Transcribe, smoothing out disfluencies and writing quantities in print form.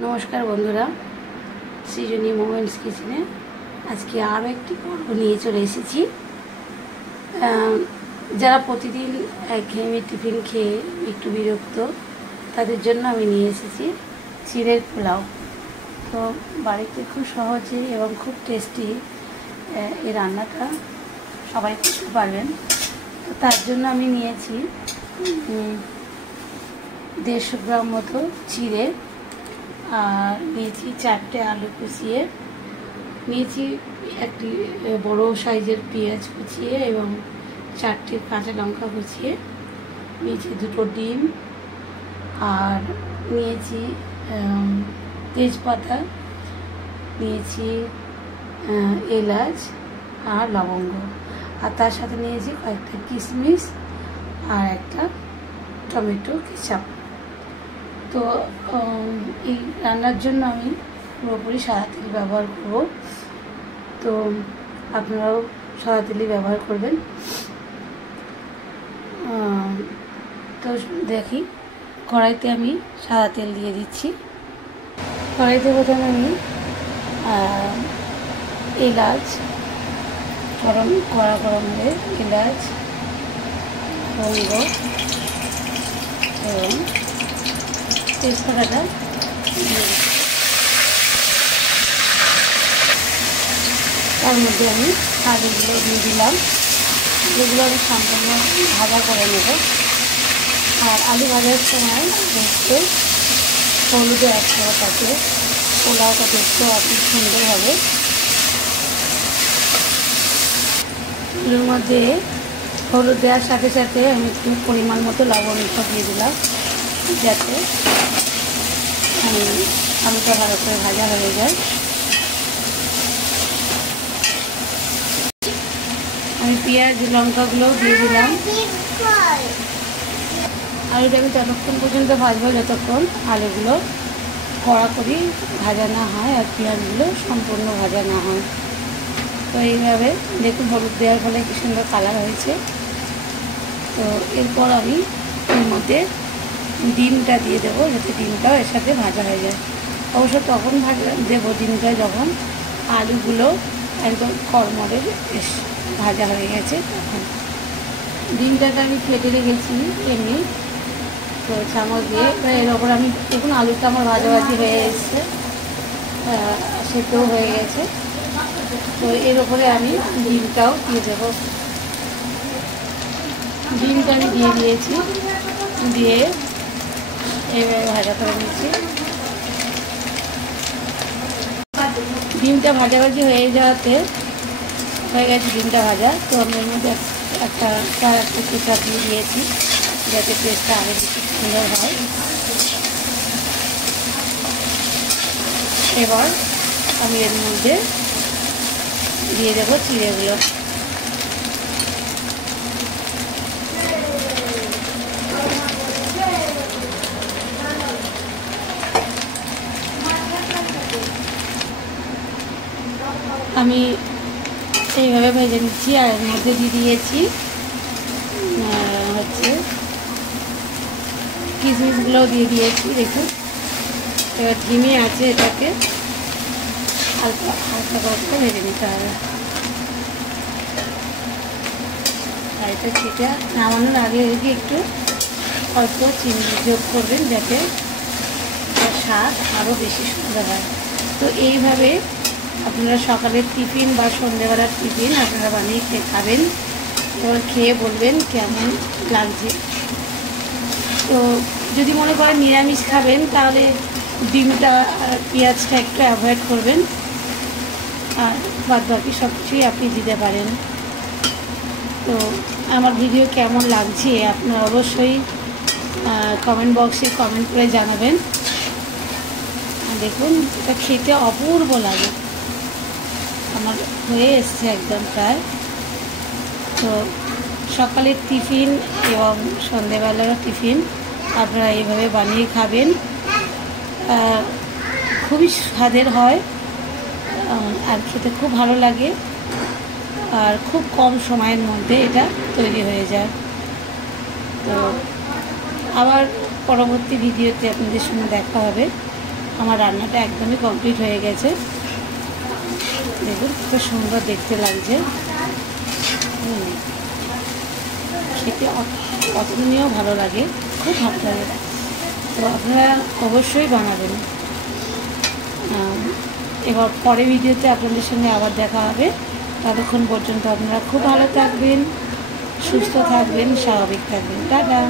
नमस्कार बंधुरा सृजनी मोमेंट्स किचेने आज के आरो एक पर्व निये चले एसेछि। যারা প্রতিদিন একঘেয়েমি টিফিন খেয়ে একটু বিরক্ত তাদের জন্য আমি নিয়ে এসেছি চিড়ের পোলাও। তো বাড়িতে খুব সহজে এবং খুব টেস্টি এই রান্নাটা সবাই করতে পারবেন। তো তার জন্য আমি নিয়েছি 150 গ্রাম মতো চিড়ে, আর নিয়েছি 4টে আলু কুচিয়ে, নিয়েছি একটি বড় সাইজের পেঁয়াজ কুচিয়ে এবং 4টে কাঁচা লঙ্কা কুচিয়ে, নিয়েছি 2টো ডিম, আর নিয়েছি তেজপাতা, নিয়েছি এলাচ আর লবঙ্গ, আর তার সাথে নিয়েছি কয়েকটা কিশমিশ আর একটা টমেটো কেচাপ। তো এই রান্নার জন্য আমি পুরোপুরি সাদা তেল ব্যবহার করব। তো আপনারাও সাদা তেলই ব্যবহার করবেন। তো দেখি কড়াইতে আমি সাদা তেল দিয়ে দিচ্ছি। কড়াইতে প্রথমে আমি এলাচ কড়া গরম হলে এলাচ, লবঙ্গ এবং তেজপাতাটা দিয়ে দিচ্ছি। তার মধ্যে আমি আলুগুলো দিয়ে দিলাম, যেগুলো আমি সম্পূর্ণ ভাজা করে নেব। আর আলু ভাজার সময় একটু হলুদও অ্যাড করা থাকে, পোলাওটা দেখতেও অতি সুন্দর হবে। এর মধ্যে হলুদ দেওয়ার সাথে সাথে আমি একটু পরিমাণ মতো লবণটা দিয়ে দিলাম, যাতে আলুটা ভালো করে ভাজা হয়ে যায়। আমি পেঁয়াজ লঙ্কাগুলোও দিয়ে দিলাম। আলুটা আমি ততক্ষণ পর্যন্ত ভাজবো যতক্ষণ আলুগুলো কড়াকড়ি ভাজা না হয় আর পেঁয়াজগুলো সম্পূর্ণ ভাজা না হয়। তো এইভাবে দেখুন হলুদ দেওয়ার ফলে কি সুন্দর কালার হয়েছে। তো এরপর আমি এর মধ্যে ডিমটা দিয়ে দেবো, যাতে ডিমটাও এর সাথে ভাজা হয়ে যায়। অবশ্য তখন দেবো ডিমটা যখন আলুগুলো একদম কড়মড়ে বেশ ভাজা হয়ে গেছে। তখন ডিমটাকে আমি কেটে রেখেছি এমনি, তো চামচ দিয়ে এর ওপর আমি দেখুন আলুটা আমার ভাজাভাজি হয়ে এসছে, সেটাও হয়ে গেছে। তো এর ওপরে আমি ডিমটাও দিয়ে দেবো। ডিমটা আমি দিয়ে দিয়েছি, দিয়ে এভাবে ভাজা করে নিচ্ছি। ডিমটা ভাজাভাজি হয়ে যাওয়াতে হয়ে গেছে ডিমটা ভাজা। তো আমি এর মধ্যে একটা কেচাপ দিয়ে দিয়েছি, যাতে টেস্টটা আরও বেশি সুন্দর হয়। এবার আমি এর মধ্যে দিয়ে দেবো চিড়েগুলো। আমি এইভাবে ভেজে নিচ্ছি, আর এর মধ্যে দিয়ে দিয়েছি হচ্ছে কিশমিশগুলোও দিয়ে দিয়েছি। দেখুন এবার ধিমে আছে, এটাকে হালকা হালকা করে ভেজে নিতে হবে। আর এটা সেটা নামানোর আগে একটু অল্প চিনি যোগ করবেন, যাতে স্বাদ আরও বেশি সুন্দর হয়। তো এইভাবে আপনারা সকালের টিফিন বা সন্ধ্যেবেলার টিফিন আপনারা বানিয়ে খাবেন, এবার খেয়ে বলবেন কেমন লাগছে। তো যদি মনে করেন নিরামিষ খাবেন তাহলে ডিমটা আর পেঁয়াজটা একটু অ্যাভয়েড করবেন, আর বাদ বাকি সব কিছুই আপনি দিতে পারেন। তো আমার ভিডিও কেমন লাগছে আপনারা অবশ্যই কমেন্ট বক্সে কমেন্ট করে জানাবেন। দেখুন এটা খেতে অপূর্ব লাগে, আমার হয়ে এসছে একদম প্রায়। তো সকালের টিফিন এবং সন্ধেবেলারও টিফিন আপনারা এইভাবে বানিয়ে খাবেন, খুবই স্বাদের হয় আর খেতে খুব ভালো লাগে, আর খুব কম সময়ের মধ্যে এটা তৈরি হয়ে যায়। তো আবার পরবর্তী ভিডিওতে আপনাদের সঙ্গে দেখা হবে। আমার রান্নাটা একদমই কমপ্লিট হয়ে গেছে। দেখুন খুব সুন্দর দেখতে লাগছে, খেতে অতুলনীয় ভালো লাগে, খুব ভালো লাগে। তো আপনারা অবশ্যই বানাবেন। এবার পরে ভিডিওতে আপনাদের সঙ্গে আবার দেখা হবে। ততক্ষণ পর্যন্ত আপনারা খুব ভালো থাকবেন, সুস্থ থাকবেন, স্বাভাবিক থাকবেন। টাটা।